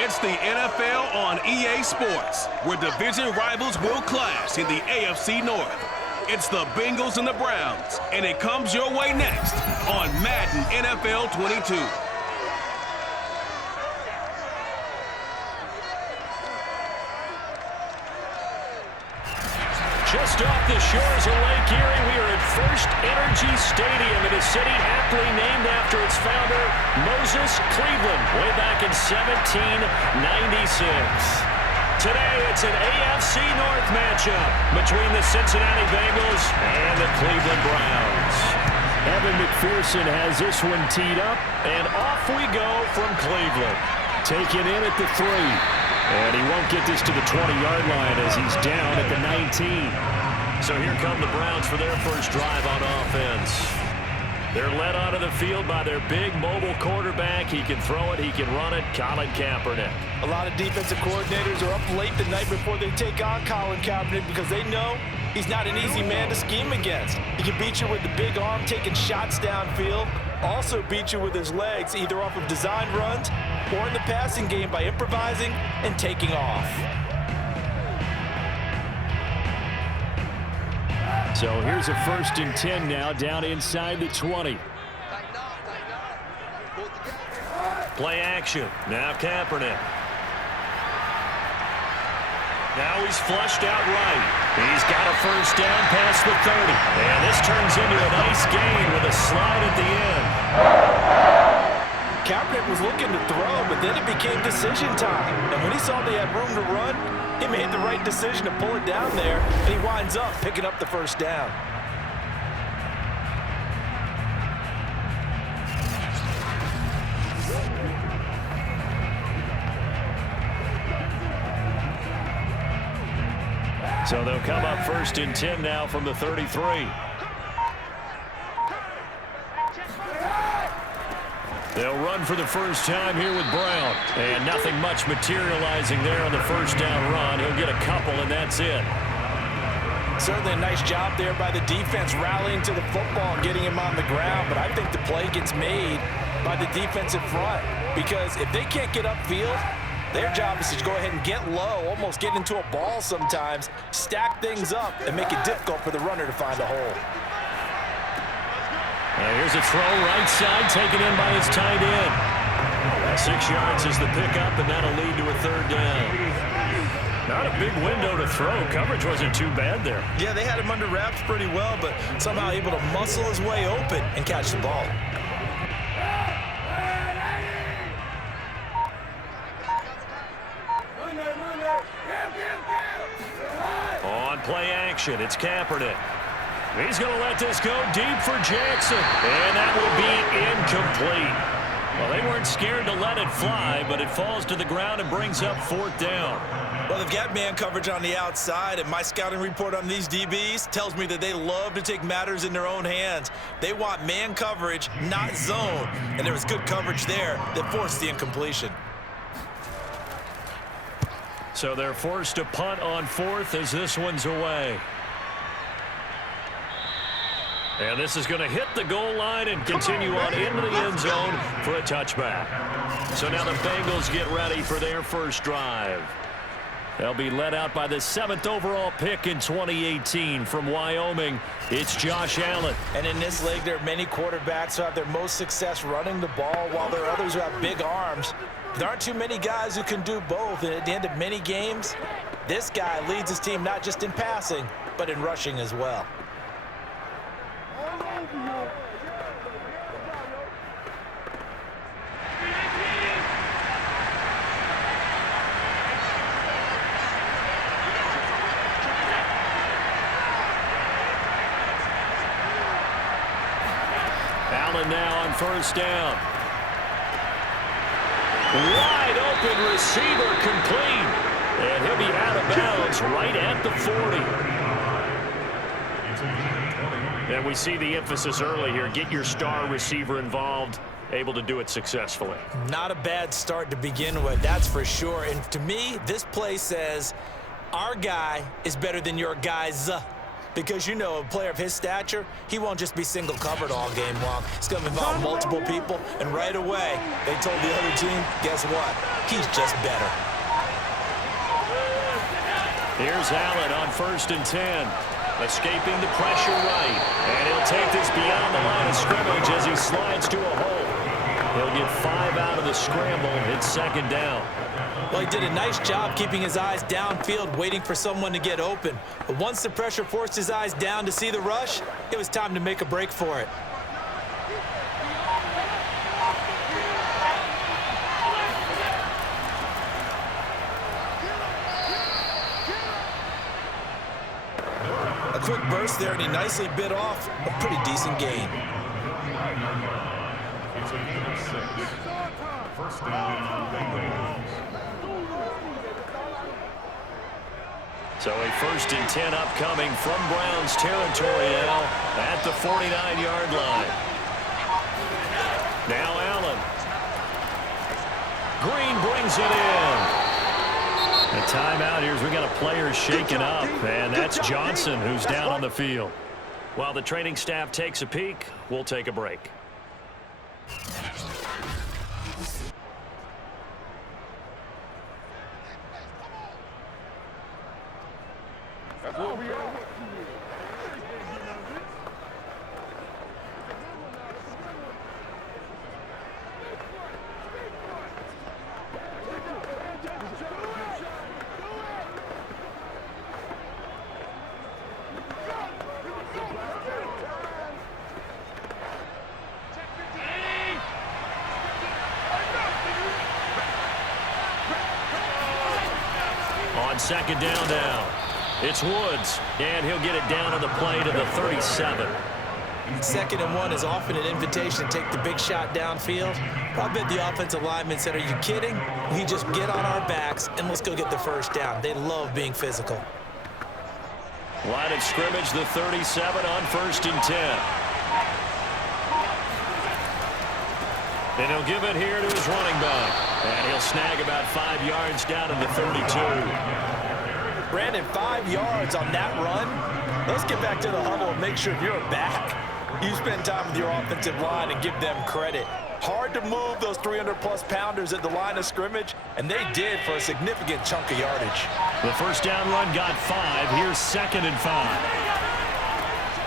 It's the NFL on EA Sports, where division rivals will clash in the AFC North. It's the Bengals and the Browns, and it comes your way next on Madden NFL 22. Just off the shores of Lake Erie, we are at First Energy Stadium in a city aptly named after its founder, Moses Cleveland, way back in 1796. Today, it's an AFC North matchup between the Cincinnati Bengals and the Cleveland Browns. Evan McPherson has this one teed up, and off we go from Cleveland. Taken in at the 3. And he won't get this to the 20-yard line as he's down at the 19. So here come the Browns for their first drive on offense. They're led onto the field by their big mobile quarterback. He can throw it, he can run it, Colin Kaepernick. A lot of defensive coordinators are up late the night before they take on Colin Kaepernick because they know he's not an easy man to scheme against. He can beat you with the big arm, taking shots downfield, also beat you with his legs, either off of design runs or in the passing game by improvising and taking off. So here's a 1st and 10 now, down inside the 20. Play action. Now Kaepernick. Now he's flushed out right. He's got a first down past the 30. And this turns into a nice gain with a slide at the end. Kaepernick was looking to throw, but then it became decision time. And when he saw they had room to run, he made the right decision to pull it down there, and he winds up picking up the first down. So they'll come up 1st and 10 now from the 33. They'll run for the first time here with Brown. And nothing much materializing there on the first down run. He'll get a couple, and that's it. Certainly a nice job there by the defense rallying to the football and getting him on the ground. But I think the play gets made by the defensive front. Because if they can't get upfield, their job is to go ahead and get low, almost get into a ball sometimes, stack things up, and make it difficult for the runner to find a hole. Here's a throw right side, taken in by his tight end. 6 yards is the pickup, and that'll lead to a 3rd down. Not a big window to throw. Coverage wasn't too bad there. Yeah, they had him under wraps pretty well, but somehow able to muscle his way open and catch the ball. On play action, it's Kaepernick. He's going to let this go deep for Jackson, and that will be incomplete. Well, they weren't scared to let it fly, but it falls to the ground and brings up 4th down. Well, they've got man coverage on the outside, and my scouting report on these DBs tells me that they love to take matters in their own hands. They want man coverage, not zone, and there was good coverage there that forced the incompletion. So they're forced to punt on 4th as this one's away. And this is going to hit the goal line and continue on into the end zone for a touchback. So now the Bengals get ready for their first drive. They'll be led out by the 7th overall pick in 2018 from Wyoming. It's Josh Allen. And in this league, there are many quarterbacks who have their most success running the ball, while there are others who have big arms. There aren't too many guys who can do both, and at the end of many games, this guy leads his team not just in passing, but in rushing as well. Allen now on 1st down. Wide open receiver complete. And he'll be out of bounds right at the 40. And we see the emphasis early here. Get your star receiver involved. Able to do it successfully. Not a bad start to begin with, that's for sure. And to me, this play says, our guy is better than your guys. because you know a player of his stature, he won't just be single covered all game long. It's going to involve multiple people, and right away, they told the other team, guess what? He's just better. Here's Allen on 1st and 10. Escaping the pressure right. And he'll take this beyond the line of scrimmage as he slides to a hole. He'll get 5 out of the scramble. It's 2nd down. Well, he did a nice job keeping his eyes downfield, waiting for someone to get open. But once the pressure forced his eyes down to see the rush, it was time to make a break for it. A quick burst there, and he nicely bit off a pretty decent gain. So a 1st and 10 upcoming from Browns territory now at the 49-yard line. Now Allen. Green brings it in. A timeout here as we got a player shaken up, and that's Johnson who's down on the field. While the training staff takes a peek, we'll take a break. On 2nd down now, it's Woods, and he'll get it down on the play to the 37. 2nd and 1 is often an invitation to take the big shot downfield. I bet the offensive lineman said, are you kidding? We just get on our backs and let's go get the 1st down. They love being physical. Line of scrimmage, the 37 on 1st and 10. And he'll give it here to his running back. And he'll snag about 5 yards down in the 32. Brandon, 5 yards on that run. Let's get back to the huddle and make sure you're back. You spend time with your offensive line and give them credit. Hard to move those 300-plus pounders at the line of scrimmage, and they did for a significant chunk of yardage. The 1st down run got 5. Here's 2nd and 5.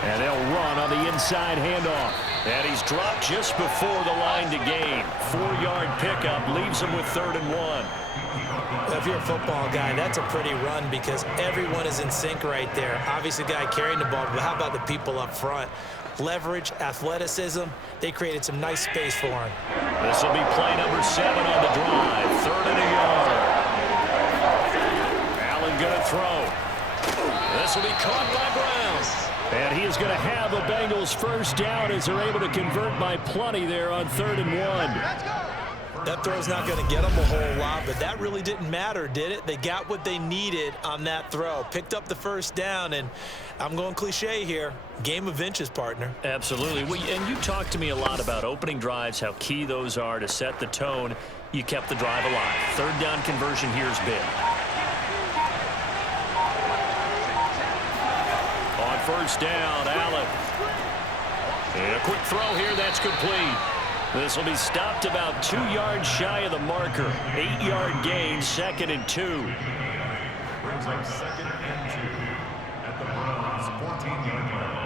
And they'll run on the inside handoff. And he's dropped just before the line to gain. 4-yard pickup leaves him with 3rd and 1. If you're a football guy, that's a pretty run because everyone is in sync right there. Obviously, the guy carrying the ball, but how about the people up front? Leverage, athleticism, they created some nice space for him. This will be play number 7 on the drive. 3rd and a yard. Allen going to throw. This will be caught by Brown. And he is going to have a Bengals 1st down as they're able to convert by plenty there on 3rd and 1. That throw's not going to get them a whole lot, but that really didn't matter, did it? They got what they needed on that throw. Picked up the 1st down, and I'm going cliche here. Game of inches, partner. Absolutely. And you talked to me a lot about opening drives, how key those are to set the tone. You kept the drive alive. 3rd down conversion here is big. On 1st down, Allen. And a quick throw here, that's complete. This will be stopped about 2 yards shy of the marker. 8-yard gain, 2nd and 2. Brings up 2nd and 2 at the Browns' 14-yard line.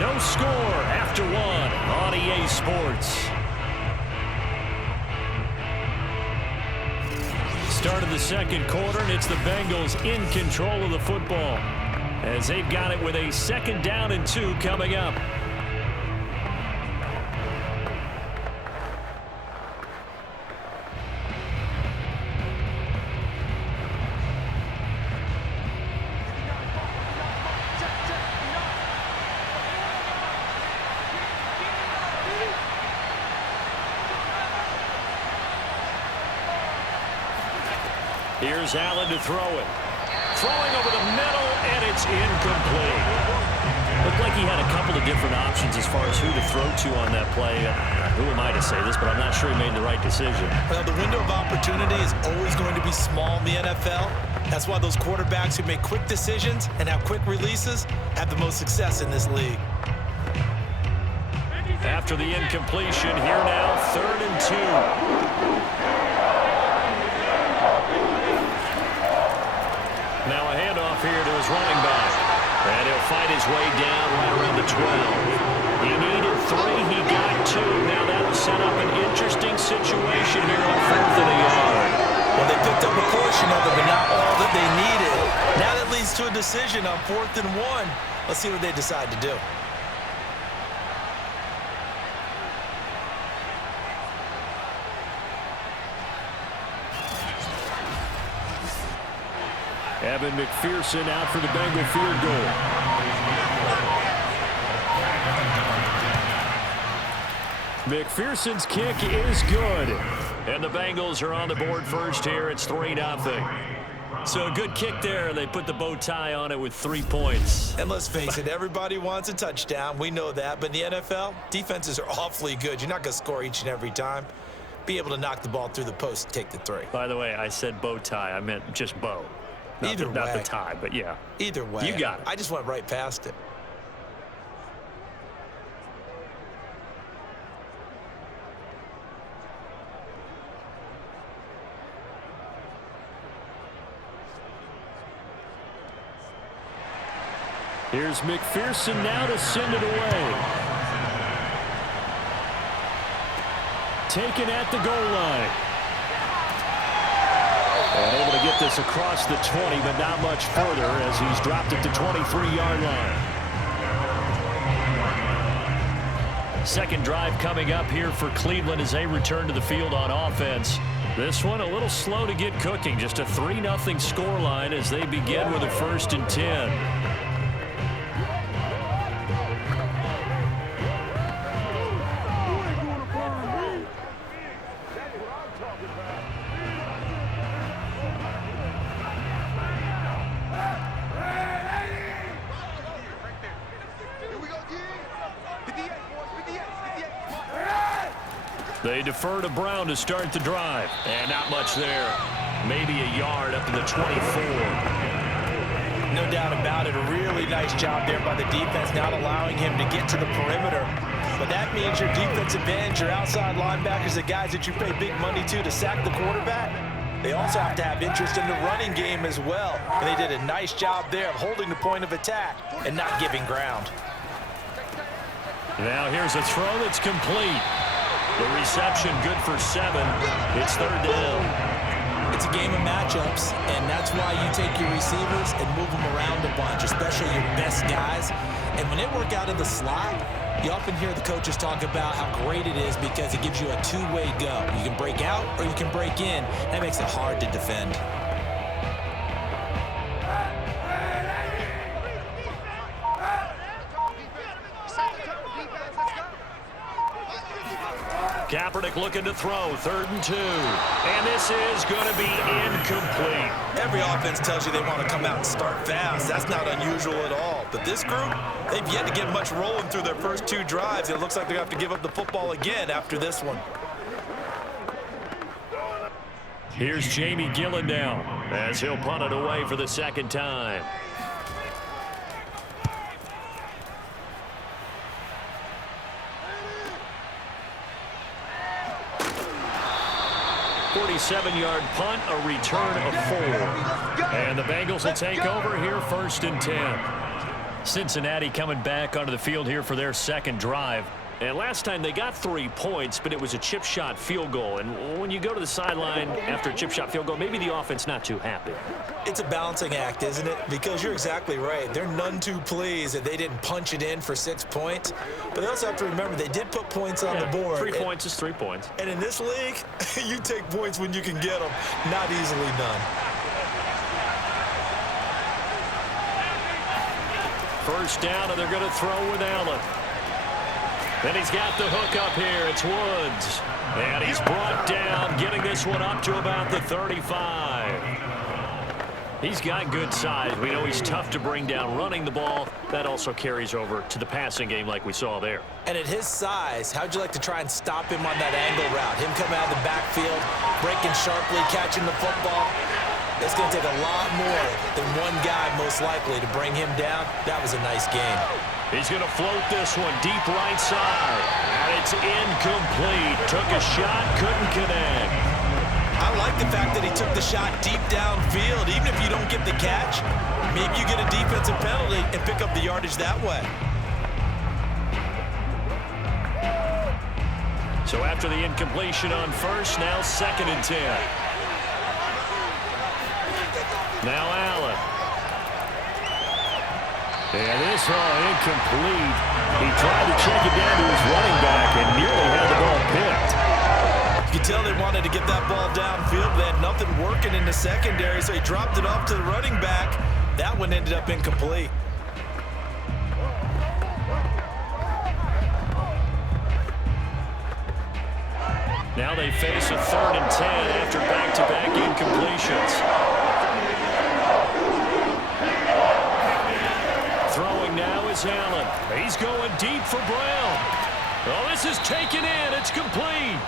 No score after 1 on EA Sports. Start of the 2nd quarter, and it's the Bengals in control of the football as they've got it with a 2nd down and 2 coming up. Here's Allen to throw it. Throwing over the middle, and it's incomplete. The looked like he had a couple of different options as far as who to throw to on that play. Who am I to say this, but I'm not sure he made the right decision. Well, the window of opportunity is always going to be small in the NFL. That's why those quarterbacks who make quick decisions and have quick releases have the most success in this league. After the incompletion, here now, 3rd and 2. Now a handoff here to his running back. And he'll fight his way down right around the 12. He needed 3, he got 2. Now that'll set up an interesting situation here on 4th and a yard. Well, they picked up a portion of it, but not all that they needed. Now that leads to a decision on 4th and 1. Let's see what they decide to do. Evan McPherson out for the Bengal field goal. McPherson's kick is good. And the Bengals are on the board first here. It's 3-0. So a good kick there. They put the bow tie on it with 3 points. And let's face it, everybody wants a touchdown. We know that. But in the NFL, defenses are awfully good. You're not going to score each and every time. Be able to knock the ball through the post and take the 3. By the way, I said bow tie. I meant just bow. Not the tie, but yeah. Either way. You got it. I just went right past it. Here's McPherson now to send it away. Taken at the goal line. And able to get this across the 20, but not much further as he's dropped it to 23-yard line. Second drive coming up here for Cleveland as they return to the field on offense. This one a little slow to get cooking. Just a 3-0 scoreline as they begin with a 1st and 10. They defer to Brown to start the drive. And not much there. Maybe a yard up to the 24. No doubt about it. A really nice job there by the defense, not allowing him to get to the perimeter. But that means your defensive ends, your outside linebackers, the guys that you pay big money to sack the quarterback, they also have to have interest in the running game as well. And they did a nice job there of holding the point of attack and not giving ground. Now here's a throw that's complete. The reception good for 7. It's 3rd down. It's a game of matchups, and that's why you take your receivers and move them around a bunch, especially your best guys. And when they work out in the slot, you often hear the coaches talk about how great it is because it gives you a two-way go. You can break out or you can break in. That makes it hard to defend. Kaepernick looking to throw, 3rd and 2. And this is going to be incomplete. Every offense tells you they want to come out and start fast. That's not unusual at all. But this group, they've yet to get much rolling through their first 2 drives. It looks like they're going to have to give up the football again after this one. Here's Jamie Gillen now as he'll punt it away for the 2nd time. 47-yard punt, a return of 4. And the Bengals will take over here 1st and 10. Cincinnati coming back onto the field here for their 2nd drive. And last time they got 3 points, but it was a chip shot field goal. And when you go to the sideline after a chip shot field goal, maybe the offense not too happy. It's a balancing act, isn't it? Because you're exactly right. They're none too pleased that they didn't punch it in for 6 points. But they also have to remember they did put points on the board. 3 points is 3 points. And in this league, you take points when you can get them. Not easily done. First down, and they're going to throw with Allen. Then he's got the hook up here. It's Woods. And he's brought down, getting this one up to about the 35. He's got good size. We know he's tough to bring down running the ball. That also carries over to the passing game like we saw there. And at his size, how'd you like to try and stop him on that angle route? Him coming out of the backfield, breaking sharply, catching the football. It's going to take a lot more than one guy, most likely, to bring him down. That was a nice game. He's going to float this one deep right side. And it's incomplete. Took a shot, couldn't connect. I like the fact that he took the shot deep downfield. Even if you don't get the catch, maybe you get a defensive penalty and pick up the yardage that way. So after the incompletion on first, now 2nd and 10. Now Allen. And this incomplete. He tried to check it down to his running back and nearly had the ball picked. You could tell they wanted to get that ball downfield. They had nothing working in the secondary, so he dropped it off to the running back. That one ended up incomplete. Now they face a 3rd and 10 after back-to-back incompletions. Throwing now is Allen. He's going deep for Brown. Oh, this is taken in. It's complete.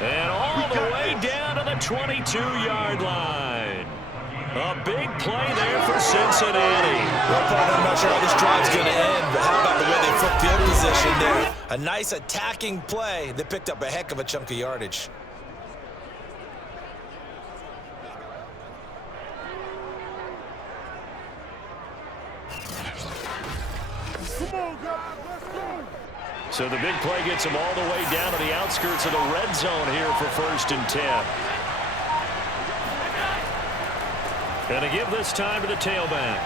And all the way down to the 22-yard line. A big play there for Cincinnati. Well, partner, I'm not sure how this drive's going to end, but how about the way they flip field position there? A nice attacking play that picked up a heck of a chunk of yardage. So the big play gets him all the way down to the outskirts of the red zone here for 1st and 10. Going to give this time to the tailback.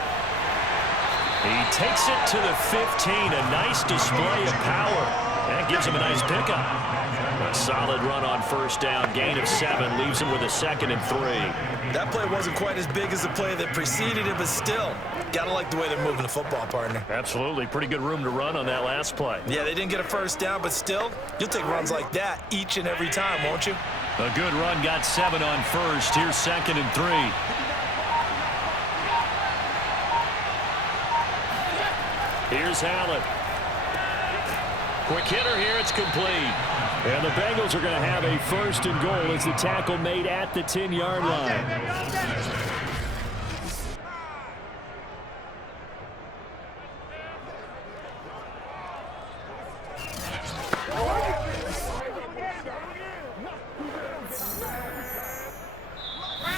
He takes it to the 15. A nice display of power. That gives him a nice pickup. A solid run on 1st down. Gain of 7 leaves him with a 2nd and 3. That play wasn't quite as big as the play that preceded it, but still, gotta like the way they're moving the football, partner. Absolutely. Pretty good room to run on that last play. Yeah, they didn't get a 1st down, but still, you'll take runs like that each and every time, won't you? A good run got 7 on 1st. Here's 2nd and 3. Here's Allen. Quick hitter here. It's complete. And the Bengals are going to have a 1st and goal as the tackle made at the 10-yard line.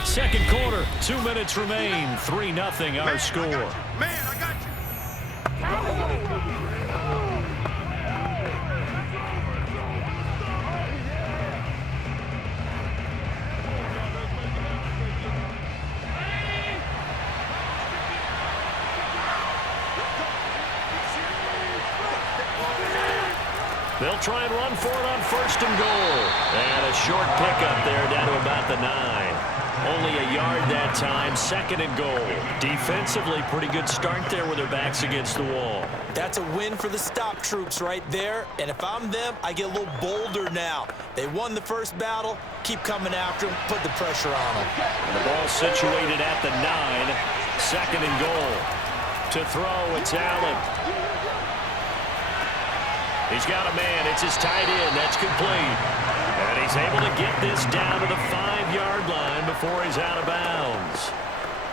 Second quarter, 2 minutes remain. 3-0 our score. Man, I got you. They'll try and run for it on 1st and goal. And a short pickup there down to about the 9. Only a yard that time. 2nd and goal. Defensively, pretty good start there with their backs against the wall. That's a win for the stop troops right there. And if I'm them, I get a little bolder now. They won the first battle. Keep coming after them. Put the pressure on them. And the ball situated at the 9. 2nd and goal. To throw, it's Allen. He's got a man. It's his tight end. That's complete. And he's able to get this down to the 5-yard line before he's out of bounds.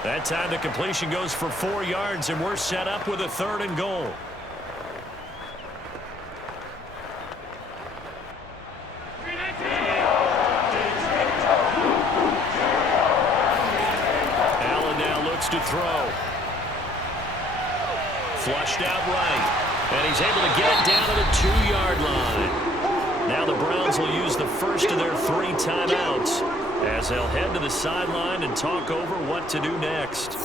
That time the completion goes for 4 yards, and we're set up with a 3rd and goal. Allen now looks to throw. Flushed out right. And he's able to get it down to the 2-yard line. Now the Browns will use the first of their 3 timeouts as they'll head to the sideline and talk over what to do next.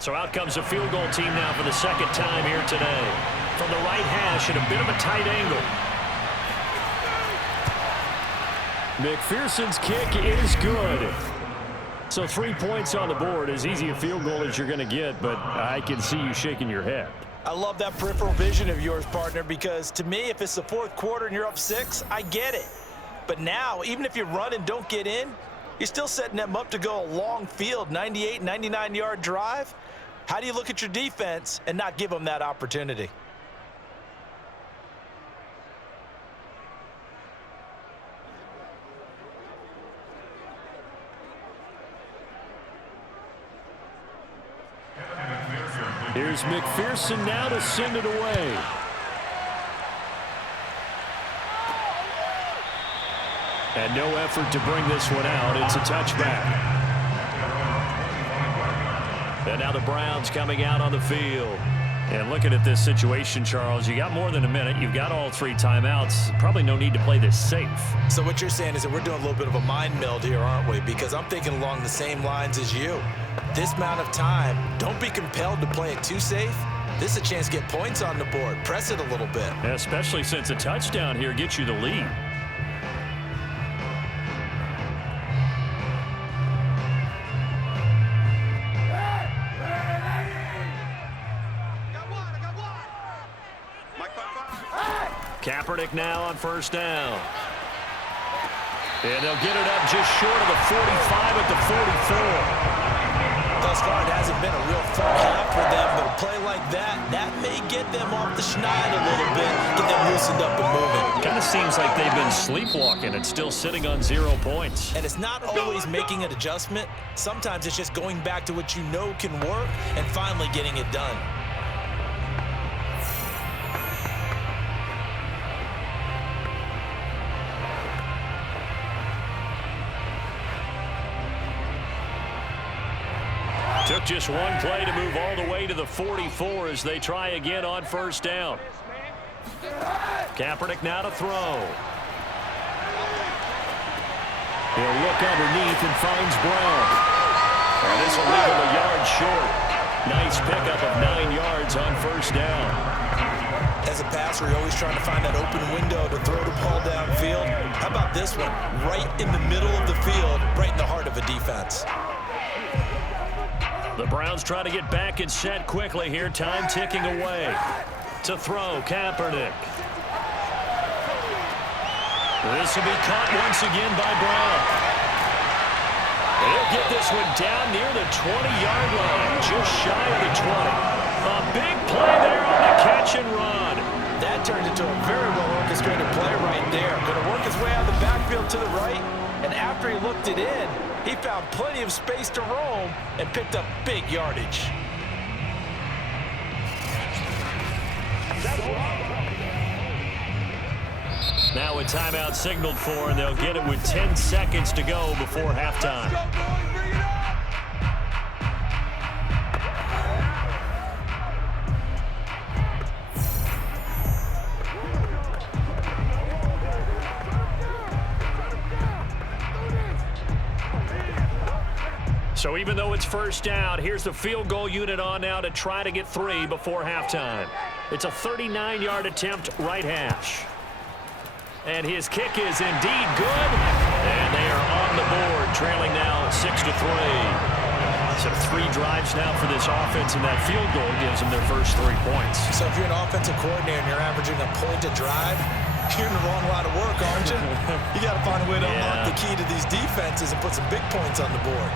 So out comes a field goal team now for the 2nd time here today. From the right hash at a bit of a tight angle. McPherson's kick is good. So 3 points on the board, as easy a field goal as you're going to get, but I can see you shaking your head. I love that peripheral vision of yours, partner, because to me, if it's the fourth quarter and you're up 6, I get it. But now, even if you run and don't get in, you're still setting them up to go a long field, 98, 99-yard drive. How do you look at your defense and not give them that opportunity? Here's McPherson now to send it away. And no effort to bring this one out. It's a touchback. And now the Browns coming out on the field. And looking at this situation, Charles, you got more than a minute. You've got all 3 timeouts. Probably no need to play this safe. So what you're saying is that we're doing a little bit of a mind meld here, aren't we? Because I'm thinking along the same lines as you. This amount of time, don't be compelled to play it too safe. This is a chance to get points on the board. Press it a little bit. Especially since a touchdown here gets you the lead. Kaepernick now on first down. And they'll get it up just short of the 45 at the 44. Thus far, it hasn't been a real fun half for them, but a play like that may get them off the schneid a little bit, get them loosened up and moving. Kind of seems like they've been sleepwalking and still sitting on 0 points. And it's not always making an adjustment. Sometimes it's just going back to what you know can work and finally getting it done. Took just one play to move all the way to the 44 as they try again on first down. Kaepernick now to throw. He'll look underneath and finds Brown. And this will leave him a yard short. Nice pickup of 9 yards on first down. As a passer, you're always trying to find that open window to throw the ball downfield. How about this one? Right in the middle of the field, right in the heart of a defense. The Browns try to get back and set quickly here. Time ticking away. To throw, Kaepernick. This will be caught once again by Brown. He'll get this one down near the 20-yard line, just shy of the 20. A big play there on the catch and run. That turned into a very well-orchestrated play right there. Going to work his way out of the backfield to the right, and after he looked it in, he found plenty of space to roam and picked up big yardage. Now a timeout signaled for, and they'll get it with 10 seconds to go before halftime. So even though it's first down, here's the field goal unit on now to try to get 3 before halftime. It's a 39-yard attempt, right hash. And his kick is indeed good. And they are on the board, trailing now 6-3. So 3 drives now for this offense, and that field goal gives them their first 3 points. So if you're an offensive coordinator and you're averaging a point a drive, you're in the wrong line of work, aren't you? You got to find a way to unlock the key to these defenses and put some big points on the board.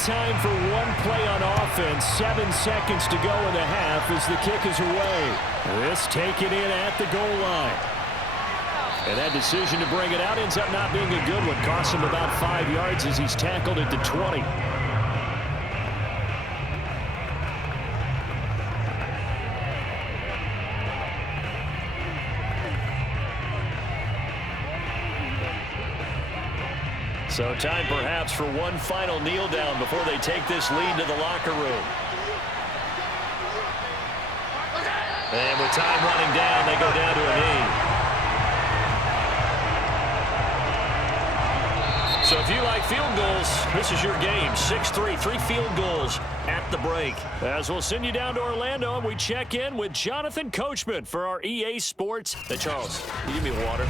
Time for one play on offense. 7 seconds to go in the half as the kick is away. This taken in at the goal line. And that decision to bring it out ends up not being a good one. Costs him about 5 yards as he's tackled at the 20. So time perhaps for one final kneel down before they take this lead to the locker room. And with time running down, they go down to a knee. So if you like field goals, this is your game. 6-3, 3 field goals at the break. As we'll send you down to Orlando, and we check in with Jonathan Coachman for our EA Sports. Hey, Charles, can you give me water?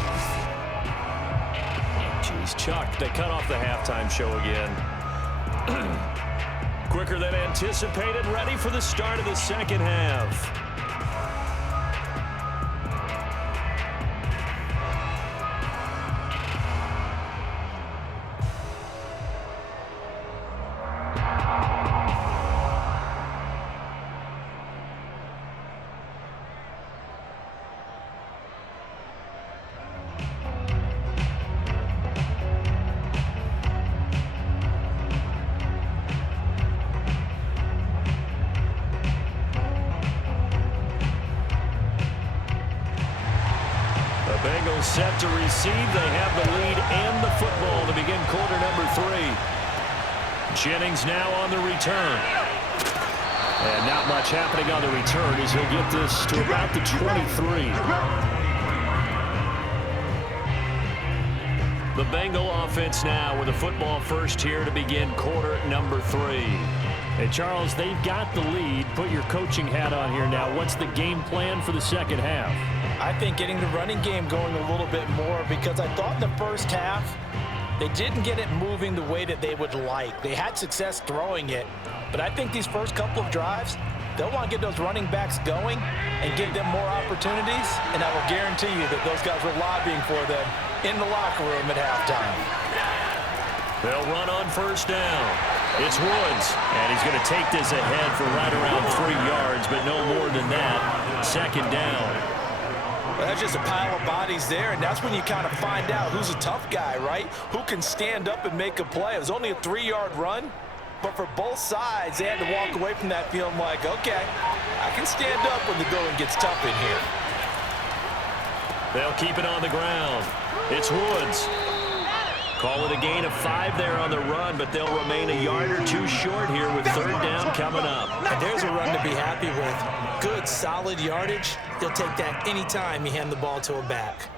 Jeez, Chuck, they cut off the halftime show again. Quicker than anticipated, ready for the start of the second half. Bengals set to receive. They have the lead and the football to begin quarter number 3. Jennings now on the return. And not much happening on the return as he'll get this to about the 23. The Bengal offense now with the football first here to begin quarter number 3. Hey, Charles, they've got the lead. Put your coaching hat on here now. What's the game plan for the second half? I think getting the running game going a little bit more, because I thought in the first half they didn't get it moving the way that they would like. They had success throwing it, but I think these first couple of drives, they'll want to get those running backs going and give them more opportunities, and I will guarantee you that those guys were lobbying for them in the locker room at halftime. They'll run on first down. It's Woods, and he's going to take this ahead for right around 3 yards, but no more than that. Second down. Well, that's just a pile of bodies there, and that's when you kind of find out who's a tough guy, right? Who can stand up and make a play. It was only a 3-yard run, but for both sides, they had to walk away from that feeling like, okay, I can stand up when the going gets tough in here. They'll keep it on the ground. It's Woods. Call it a gain of 5 there on the run, but they'll remain a yard or 2 short here with third down coming up. And there's a run to be happy with. Good, solid yardage. They'll take that any time you hand the ball to a back.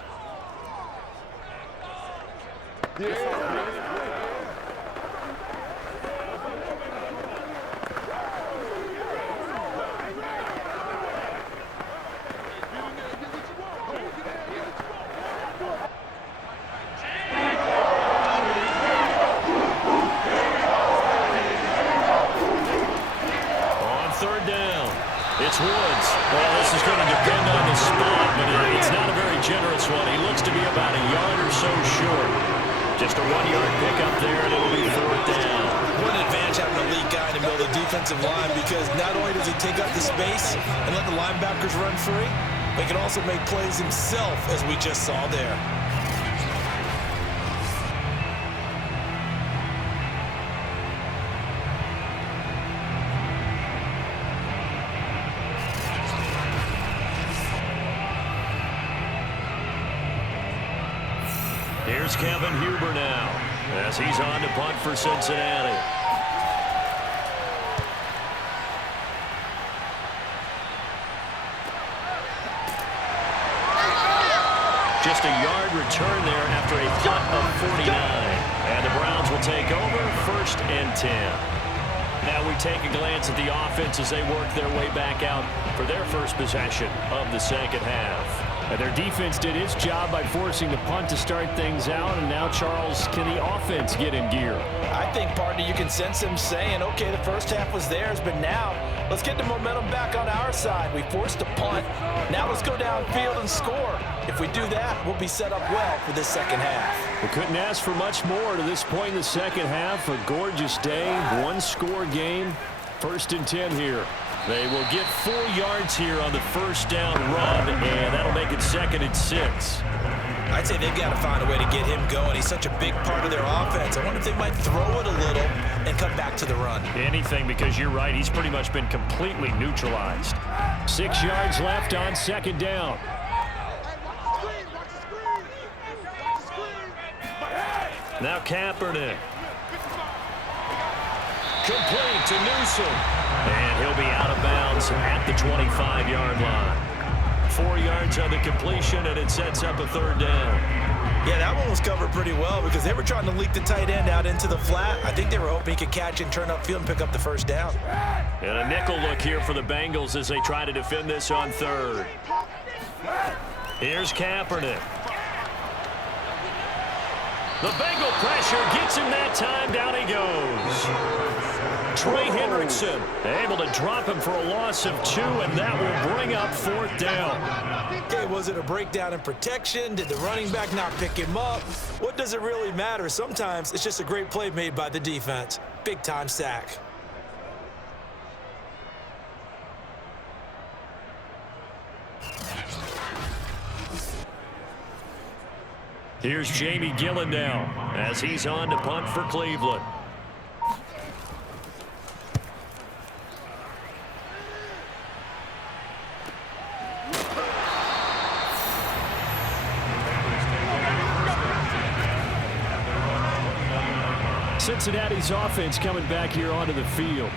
It's Woods. Well, this is going to depend on the spot, but it's not a very generous one. He looks to be about a yard or so short. Just a 1-yard pickup there, and it'll be fourth down. What an advantage having a lead guy in the middle of the defensive line, because not only does he take up the space and let the linebackers run free, but he can also make plays himself, as we just saw there. Here's Kevin Huber now, as he's on to punt for Cincinnati. Just a yard return there after a punt of 49. And the Browns will take over, 1st and 10. Now we take a glance at the offense as they work their way back out for their first possession of the second half. And their defense did its job by forcing the punt to start things out. And now, Charles, can the offense get in gear? I think, partner, you can sense them saying, okay, the first half was theirs, but now let's get the momentum back on our side. We forced a punt. Now let's go downfield and score. If we do that, we'll be set up well for this second half. We couldn't ask for much more to this point in the second half. A gorgeous day, 1-score game. 1st and 10 here. They will get 4 yards here on the first down run, and that'll make it 2nd and 6. I'd say they've got to find a way to get him going. He's such a big part of their offense. I wonder if they might throw it a little and come back to the run. Anything, because you're right. He's pretty much been completely neutralized. 6 yards left on 2nd down. Now Kaepernick. Complete to Newsom. And he'll be out of bounds at the 25-yard line. 4 yards on the completion, and it sets up a 3rd down. Yeah, that one was covered pretty well because they were trying to leak the tight end out into the flat. I think they were hoping he could catch and turn upfield and pick up the first down. And a nickel look here for the Bengals as they try to defend this on third. Here's Kaepernick. The Bengal pressure gets him that time. Down he goes. Trey Hendrickson able to drop him for a loss of 2, and that will bring up 4th down. Okay, was it a breakdown in protection? Did the running back not pick him up? What does it really matter? Sometimes it's just a great play made by the defense. Big-time sack. Here's Jamie Gillen now as he's on to punt for Cleveland. Cincinnati's offense coming back here onto the field.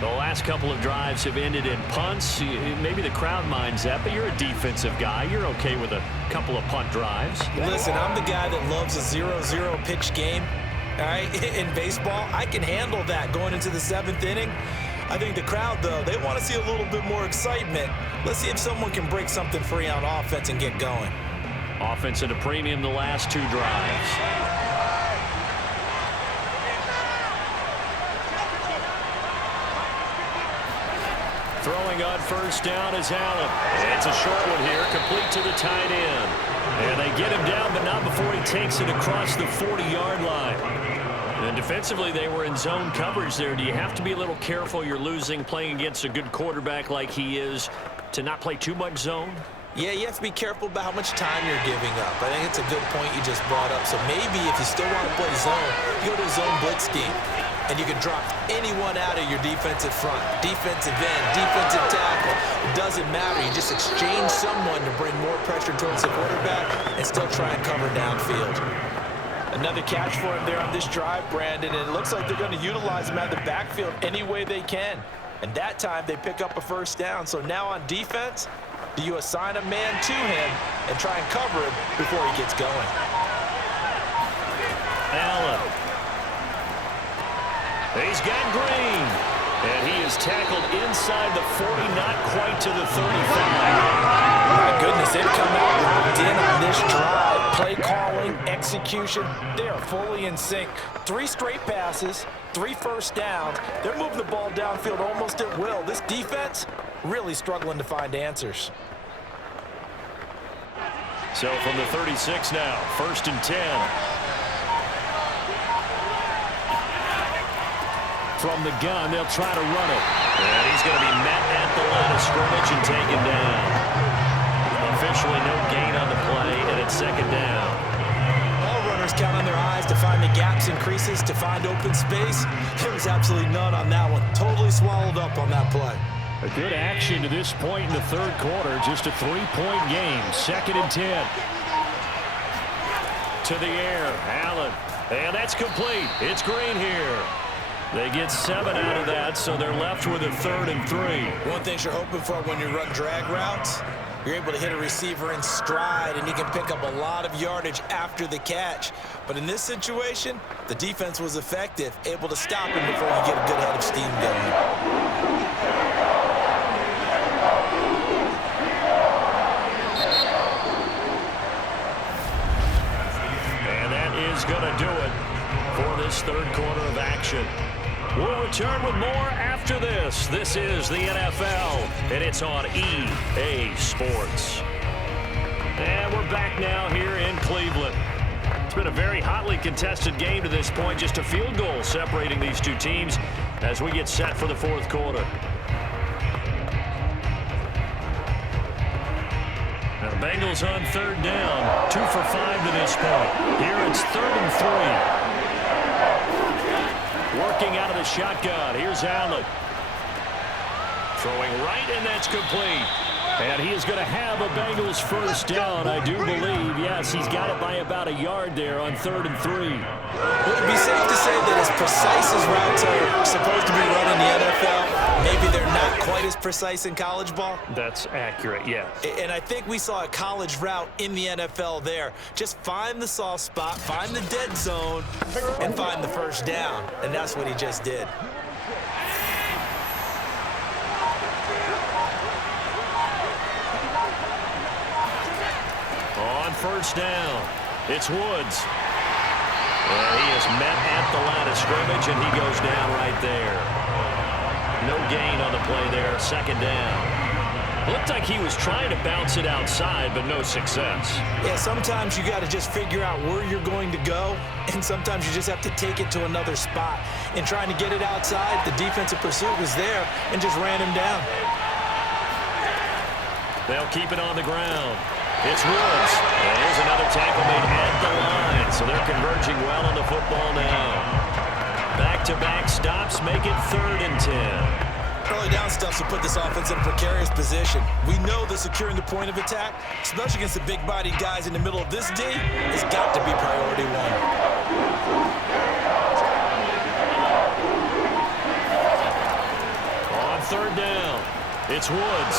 The last couple of drives have ended in punts. Maybe the crowd minds that, but you're a defensive guy. You're okay with a couple of punt drives. Listen, I'm the guy that loves a 0-0 pitch game. All right, in baseball, I can handle that going into the 7th inning. I think the crowd, though, they want to see a little bit more excitement. Let's see if someone can break something free on offense and get going. Offense at a premium the last 2 drives. Throwing on first down is Allen. It's a short one here, complete to the tight end. And they get him down, but not before he takes it across the 40-yard line. And defensively, they were in zone coverage there. Do you have to be a little careful? You're losing, playing against a good quarterback like he is, to not play too much zone? Yeah, you have to be careful about how much time you're giving up. I think it's a good point you just brought up. So maybe if you still want to play zone, you go to a zone blitz scheme. And you can drop anyone out of your defensive front. Defensive end, defensive tackle. It doesn't matter. You just exchange someone to bring more pressure towards the quarterback and still try and cover downfield. Another catch for him there on this drive, Brandon. And it looks like they're going to utilize him out of the backfield any way they can. And that time they pick up a first down. So now on defense, do you assign a man to him and try and cover him before he gets going? Allen. He's got Green. And he is tackled inside the 40, not quite to the 35. My goodness, they've come out locked in on this drive. Play calling, execution, they are fully in sync. 3 straight passes, 3 first downs. They're moving the ball downfield almost at will. This defense really struggling to find answers. So from the 36 now, 1st and 10. From the gun, they'll try to run it. And he's going to be met at the line of scrimmage and taken down. Officially no gain on the play, and it's 2nd down. All runners count on their eyes to find the gaps and creases, to find open space. There was absolutely none on that one. Totally swallowed up on that play. A good action to this point in the 3rd quarter. Just a 3-point game. 2nd and 10. To the air, Allen. And that's complete. It's Green here. They get 7 out of that, so they're left with a 3rd and 3. One thing you're hoping for when you run drag routes, you're able to hit a receiver in stride, and he can pick up a lot of yardage after the catch. But in this situation, the defense was effective, able to stop him before you get a good head of steam going. And that is going to do it for this 3rd quarter of action. We'll return with more after this. This is the NFL, and it's on EA Sports. And we're back now here in Cleveland. It's been a very hotly contested game to this point. Just a field goal separating these 2 teams as we get set for the 4th quarter. Now the Bengals on 3rd down. 2 for 5 to this point. Here it's 3rd and 3. Working out of the shotgun. Here's Allen. Throwing right, and that's complete. And he is going to have a Bengals first down, I do believe. Yes, he's got it by about a yard there on 3rd and 3. Would it be safe to say that as precise as routes are supposed to be run in the NFL, maybe they're not quite as precise in college ball? That's accurate, yeah. And I think we saw a college route in the NFL there. Just find the soft spot, find the dead zone, and find the first down. And that's what he just did. On first down, it's Woods. And he is met at the line of scrimmage, and he goes down right there. No gain on the play there, second down. Looked like he was trying to bounce it outside, but no success. Yeah, sometimes you got to just figure out where you're going to go, and sometimes you just have to take it to another spot. And trying to get it outside, the defensive pursuit was there and just ran him down. They'll keep it on the ground. It's Woods. And here's another tackle made at the line, so they're converging well on the football now. Back-to-back stops make it 3rd and 10. Early down stuff to put this offense in a precarious position. We know that securing the point of attack, especially against the big-bodied guys in the middle of this D, has got to be priority one. On 3rd down, it's Woods.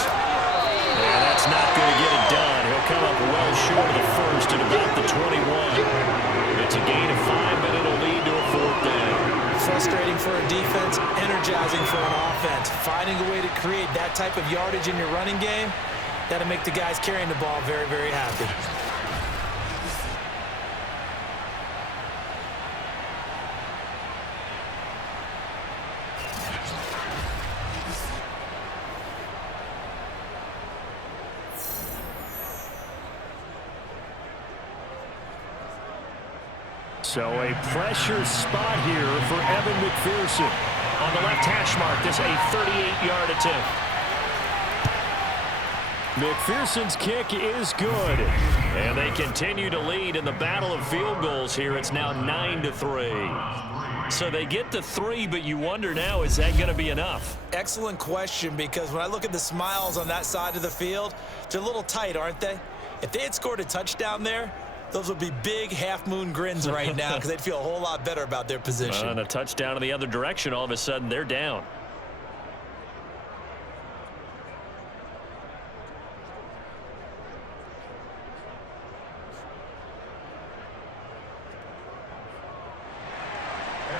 And that's not going to get it done. He'll come up well short of the first at about the 21. It's a gain of 5, but it'll lead to a 4th down. Frustrating for a defense, energizing for an offense. Finding a way to create that type of yardage in your running game, that'll make the guys carrying the ball very, very happy. So a pressure spot here for Evan McPherson. On the left hash mark, this a 38-yard attempt. McPherson's kick is good. And they continue to lead in the battle of field goals here. It's now 9-3. So they get to 3, but you wonder now, is that going to be enough? Excellent question, because when I look at the smiles on that side of the field, they're a little tight, aren't they? If they had scored a touchdown there, those would be big half-moon grins right now because they'd feel a whole lot better about their position. And a touchdown in the other direction, all of a sudden they're down.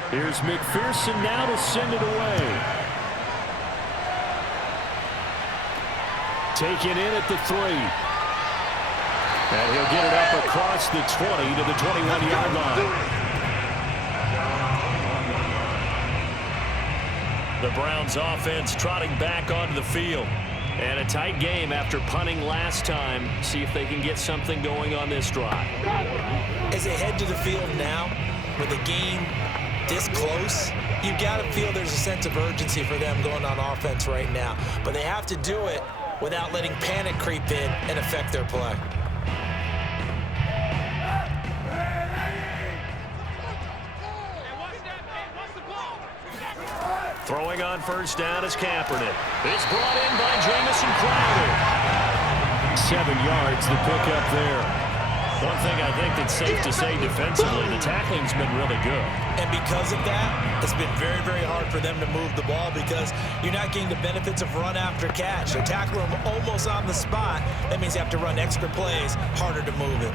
Here's McPherson now to send it away. Taken in at the 3. And he'll get it up across the 20 to the 21-yard line. The Browns offense trotting back onto the field. And a tight game after punting last time. See if they can get something going on this drive. As they head to the field now, with a game this close, you've got to feel there's a sense of urgency for them going on offense right now. But they have to do it without letting panic creep in and affect their play. Throwing on first down is Kaepernick. It's brought in by Jamison Crowder. 7 yards the pickup there. One thing I think that's safe to say defensively, the tackling's been really good. And because of that, it's been very, very hard for them to move the ball because you're not getting the benefits of run after catch. They tackle them almost on the spot. That means you have to run extra plays, harder to move it.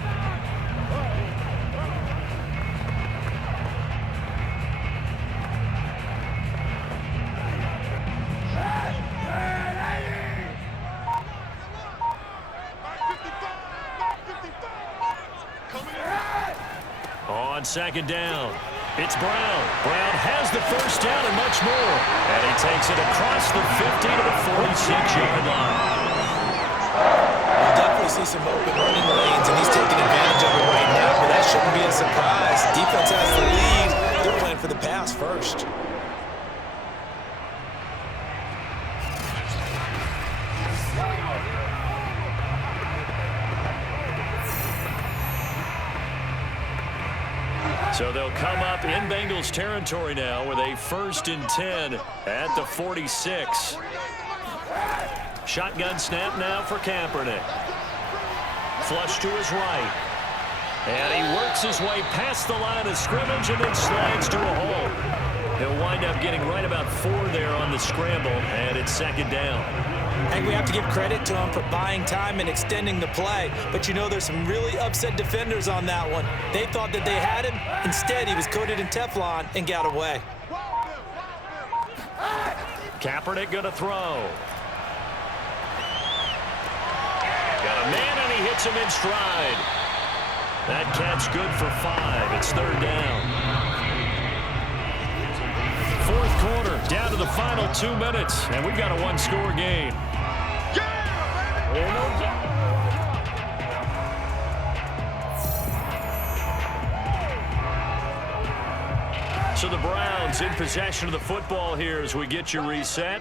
On second down, it's Brown. Brown has the first down and much more. And he takes it across the 50 to the 46-yard line. We'll definitely see some open running lanes, and he's taking advantage of it right now, but that shouldn't be a surprise. Defense has the lead. They're playing for the pass first. So they'll come up in Bengals territory now with a 1st and 10 at the 46. Shotgun snap now for Kaepernick. Flush to his right. And he works his way past the line of scrimmage and then slides to a hole. He'll wind up getting right about 4 there on the scramble, and it's 2nd down. I think we have to give credit to him for buying time and extending the play. But, you know, there's some really upset defenders on that one. They thought that they had him. Instead, he was coated in Teflon and got away. Kaepernick going to throw. Got a man, and he hits him in stride. That catch good for 5. It's 3rd down. 4th quarter, down to the final 2 minutes, and we've got a 1-score game. So the Browns in possession of the football here as we get you reset.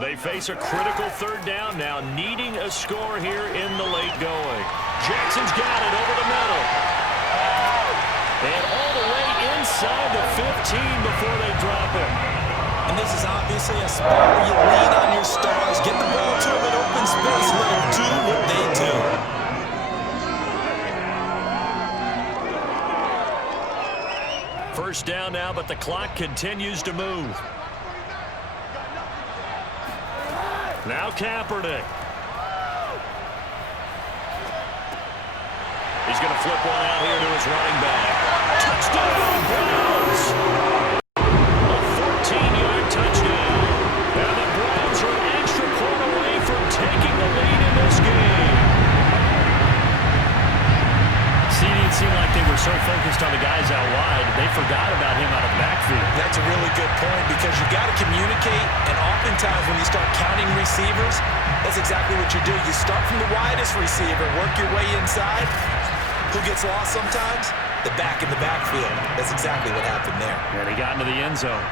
They face a critical 3rd down now, needing a score here in the late going. Jackson's got it over the middle. And all the way inside the 15 before they drop him. And this is obviously a spot where you lean on your stars, get the ball to them in open space, let them do what they do. First down now, but the clock continues to move. Now Kaepernick. He's going to flip one out here to his running back. Touchdown, Browns! A 14-yard touchdown. And the Browns are an extra point away from taking the lead in this game. See, it seemed like they were so focused on the guys out wide, they forgot about him out of the backfield. That's a really good point because you got to communicate, and oftentimes when you start counting receivers, that's exactly what you do. You start from the widest receiver, work your way inside. Who gets lost sometimes? The back in the backfield. That's exactly what happened there. And he got into the end zone.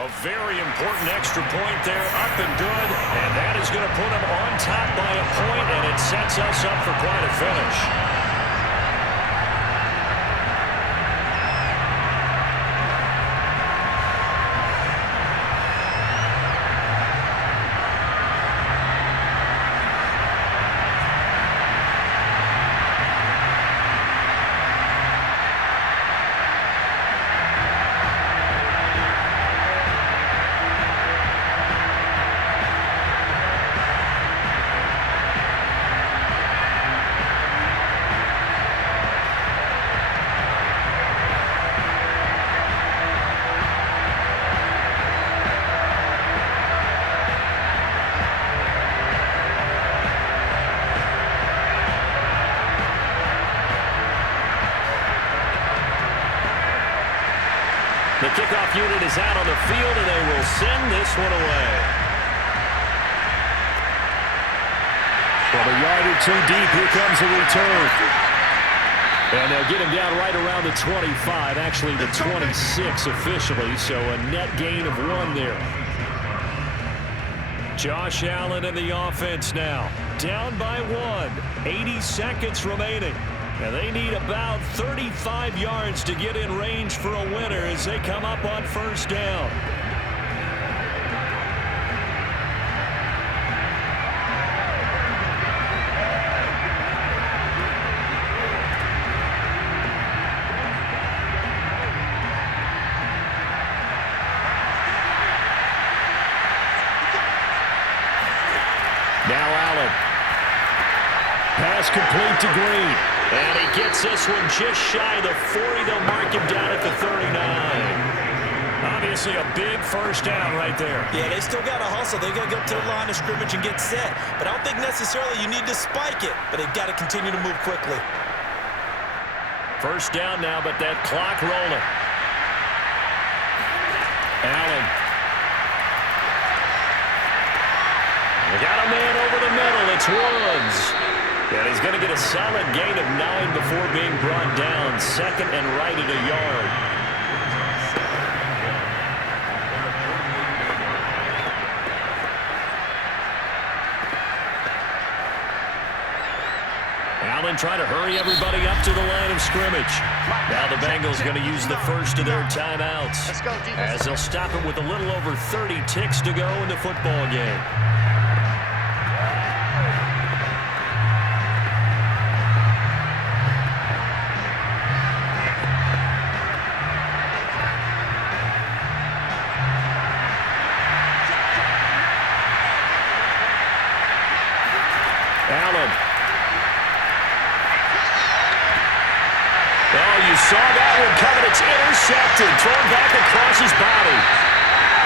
A very important extra point there, up and good. And that is going to put him on top by a point, and it sets us up for quite a finish. The kickoff unit is out on the field, and they will send this one away. From a yard or 2 deep, here comes a return. And they'll get him down right around the 25, actually the 26 officially, so a net gain of 1 there. Josh Allen in the offense now, down by 1, 80 seconds remaining. And they need about 35 yards to get in range for a winner as they come up on first down. Now Allen. Pass complete to Green. And he gets this one just shy of the 40. They'll mark him down at the 39. Obviously a big first down right there. Yeah, they still got to hustle. They got to go to the line of scrimmage and get set. But I don't think necessarily you need to spike it. But they've got to continue to move quickly. First down now, but that clock rolling. Allen. We got a man over the middle. It's Woods. And he's going to get a solid gain of 9 before being brought down. Second and right at a yard. Allen trying to hurry everybody up to the line of scrimmage. Now the Bengals going to use the first of their timeouts. As they'll stop it with a little over 30 ticks to go in the football game. intercepted. Thrown back across his body.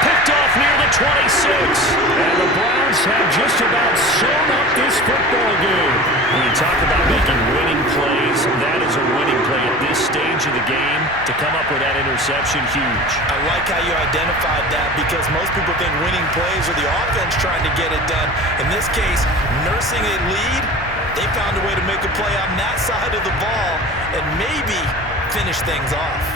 Picked off near the 26. And the Browns have just about sewn up this football game. When you talk about making winning plays, that is a winning play at this stage of the game. To come up with that interception, huge. I like how you identified that because most people think winning plays are the offense trying to get it done. In this case, nursing a lead, they found a way to make a play on that side of the ball and maybe finish things off.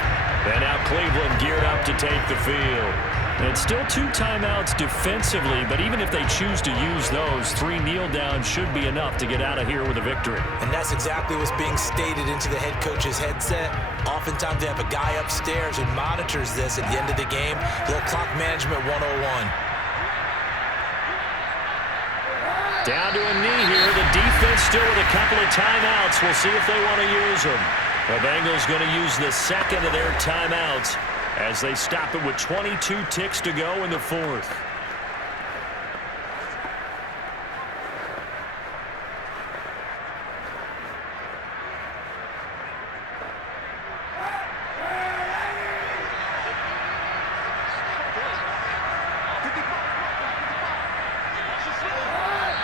And now Cleveland geared up to take the field. And it's still 2 timeouts defensively, but even if they choose to use those, 3 kneel downs should be enough to get out of here with a victory. And that's exactly what's being stated into the head coach's headset. Oftentimes they have a guy upstairs who monitors this at the end of the game. Little clock management 101. Down to a knee here. The defense still with a couple of timeouts. We'll see if they want to use them. The Bengals going to use the second of their timeouts as they stop it with 22 ticks to go in the fourth.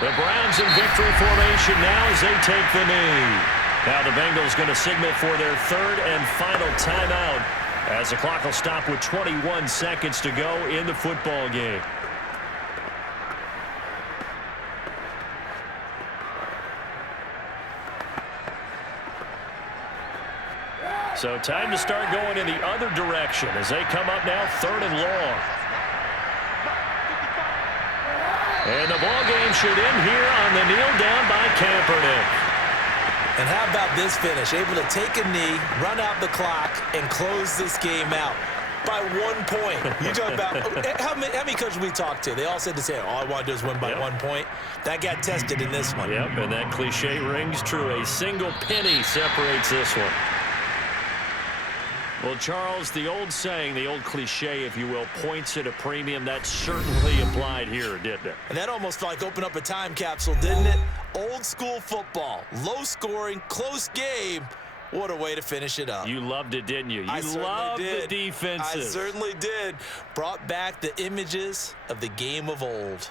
The Browns in victory formation now as they take the knee. Now the Bengals going to signal for their third and final timeout as the clock will stop with 21 seconds to go in the football game. So time to start going in the other direction as they come up now third and long. And the ball game should end here on the kneel down by Kaepernick. And how about this finish? Able to take a knee, run out the clock, and close this game out by 1 point. You talk about how many coaches we talked to? They all said the same. All I want to do is win by 1 point. That got tested in this one. Yep, and that cliche rings true. A single penny separates this one. Well, Charles, the old saying, the old cliche, if you will, points at a premium. That certainly applied here, didn't it? And that almost like opened up a time capsule, didn't it? Old school football, low scoring, close game. What a way to finish it up. You loved it, didn't you? You loved the defenses. I certainly did. Brought back the images of the game of old.